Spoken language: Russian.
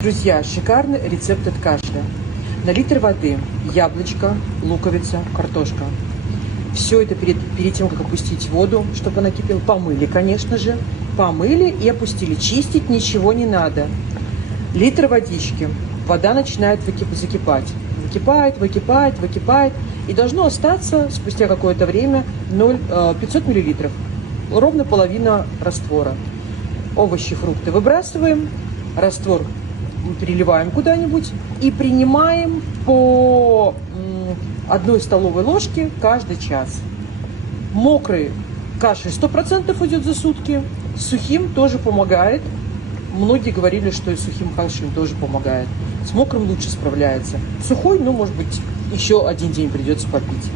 Друзья, шикарный рецепт от кашля. На литр воды яблочко, луковица, картошка. Все это перед тем, как опустить воду, чтобы она кипела, помыли, конечно же. Помыли и опустили. Чистить ничего не надо. Литр водички. Вода начинает закипать. Выкипает. И должно остаться спустя какое-то время 500 миллилитров. Ровно половина раствора. Овощи, фрукты выбрасываем. Раствор переливаем куда-нибудь и принимаем по 1 столовой ложке каждый час. Мокрый кашель 100% уйдет за сутки. Сухим тоже помогает. Многие говорили, что и сухим кашлем тоже помогает. С мокрым лучше справляется. Сухой, может быть, еще один день придется попить.